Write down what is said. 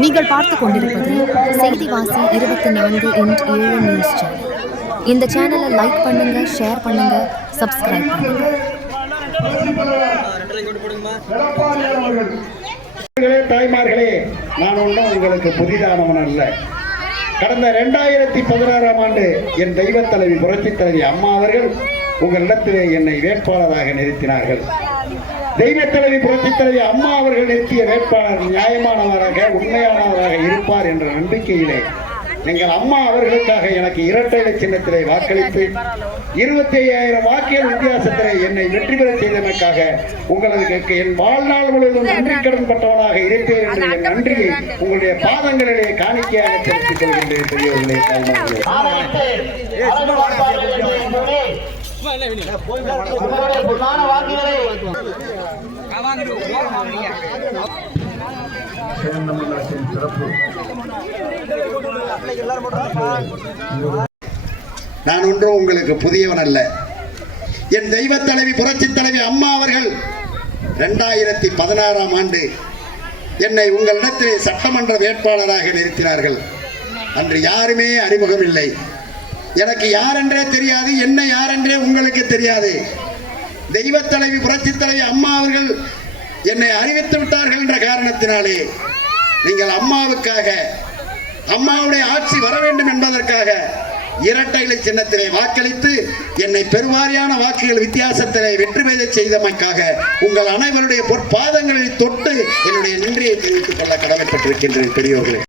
நீங்கள் பார்த்து கொண்டிருப்பது செய்திவாசி 24x7 நியூஸ் சேனல். இந்த சேனலை லைக் பண்ணுங்க, ஷேர் பண்ணுங்க, சப்ஸ்கிரைப் பண்ணுங்க. தாய்மார்களே, நான் ஒன்றும் உங்களுக்கு புதிதானவன் அல்ல. கடந்த 2016ஆம் ஆண்டு என் தெய்வ தலைவி புரட்சித் தலைவி அம்மா அவர்கள் உங்களிடத்திலே என்னை வேட்பாளராக நிறுத்தினார்கள். தெய்வ தலைவி புரட்சித் தலைவி அம்மா அவர்கள் நிறுத்திய வேட்பாளர் நியாயமானவராக உண்மையானவராக இருப்பார் என்ற நம்பிக்கையிலே நீங்கள் அம்மா அவர்களுக்காக எனக்கு இரட்டை இலை சின்னத்திலே வாக்களித்து 25,000 வாக்குகள் வித்தியாசத்திலே என்னை வெற்றி பெற செய்ததற்காக உங்களுக்கு என் வாழ்நாள் முழுவதும் நன்றி கடன் பட்டவனாக இருப்பேன் என்ற என் நன்றியை உங்களுடைய பாதங்களிலே காணிக்கையாக செலுத்திக் கொள்கின்றேன். பெரியவர்களே, தாய்மார்களே, நான் ஒன்றும் உங்களுக்கு புதியவன் அல்ல. என் தெய்வ தலைவி புரட்சித் தலைவி அம்மா அவர்கள் 2016ஆம் ஆண்டு என்னை உங்களிடத்திலே சட்டமன்ற வேட்பாளராக நிறுத்தினார்கள். அன்று யாருமே அறிமுகம் இல்லை. எனக்கு யாரென்றே தெரியாது, என்ன யாரென்றே உங்களுக்கு தெரியாது. தெய்வ தலைவி புரட்சித் தலைவி அம்மா அவர்கள் என்னை அறிவித்து விட்டார்கள் என்ற காரணத்தினாலே நீங்கள் அம்மாவுக்காக, அம்மாவுடைய ஆட்சி வர வேண்டும் என்பதற்காக இரட்டை இலை சின்னத்திலே வாக்களித்து என்னை பெருவாரியான வாக்குகள் வித்தியாசத்திலே வெற்றி பெற செய்தமைக்காக உங்கள் அனைவருடைய பொற்பாதங்களில் தொட்டு என்னுடைய நன்றியை தெரிவித்துக் கொள்ள கடமைப்பட்டிருக்கின்றேன். பெரியோர்களே,